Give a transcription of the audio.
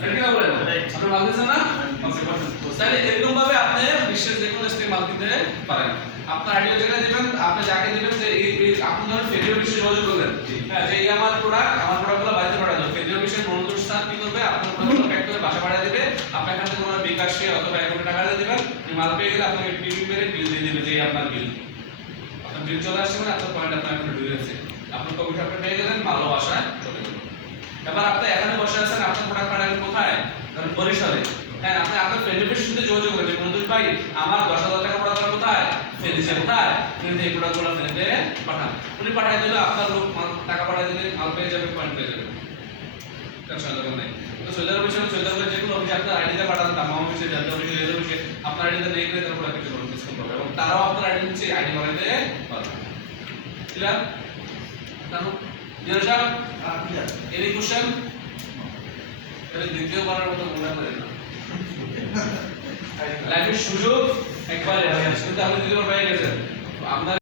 এটা কি বলেন আপনি মাল দিচ্ছেন না তাহলে এরকম ভাবে আপনি বিশ্বের যে কোনো স্টেট মাল দিতে পারেন আপনার আইডিয়া যেটা দিবেন আপনি যাকে দিবেন যে এই আপনি ধরুন ফেডারেল বিশ্বে যোগাযোগ করলেন হ্যাঁ যে এই আমার প্রোডাক্টগুলো বাড়িতে পাঠানো ফেডারেল বিশ্বের মনোযোগ স্থান কি করবে আপনার প্রোডাক্টগুলো প্যাক করে বাসা পাঠিয়ে দিবে আপনার এখান থেকে কোনো বিকাশে অথবা অ্যাকাউন্টে টাকা দিয়ে দিবেন মাল পেয়ে গেলে আপনাকে বিল মেরে বিল দিয়ে দিবে যে আপনার বিল আপনার বিল চলে আসছে মানে আপনার পয়েন্ট আপনার এখানে ঢুকে গেছে আপনি কমিশনটা পেয়ে গেলেন মালও বাসায় চলে গেল এবার আপনি এখানে বসে আছেন আপনার প্রোডাক্ট পাঠাবেন কোথায় কারণ বরিশালে হ্যাঁ আপনি আপনার ফেডারেল সাথে যোগাযোগ করবেন মনোজ ভাই আমার 10,000 টাকা প্রোডাক্ট কোথায় ফেলিছে কোথায় ফেলিতে এই প্রোডাক্টগুলো ফেলিতে পাঠান উনি পাঠিয়ে দিলে আপনার লোক টাকা পাঠিয়ে দিলে মাল পেয়ে যাবে পয়েন্ট পেয়ে যাবে টেনশন করবেন না তো সৈয়দ আরবের যে কোনো অফিসে আপনার আইডিতে পাঠান তামাম অফিসে জাতীয় অফিসে রেল অফিসে আপনার আইডিতে নেই করে তারপর কিছু ডিসকাউন্ট পাবে এবং তারাও আপনার আইডি নিচে আইডি বানাইতে পারবে ক্লিয়ার তারপর জিরো সাহেব এনি কোশ্চেন তাহলে দ্বিতীয়বারের মতো মনে করেন না লাইফের সুযোগ একবারে কিন্তু আপনি দ্বিতীয়বার পেয়ে গেছেন আপনার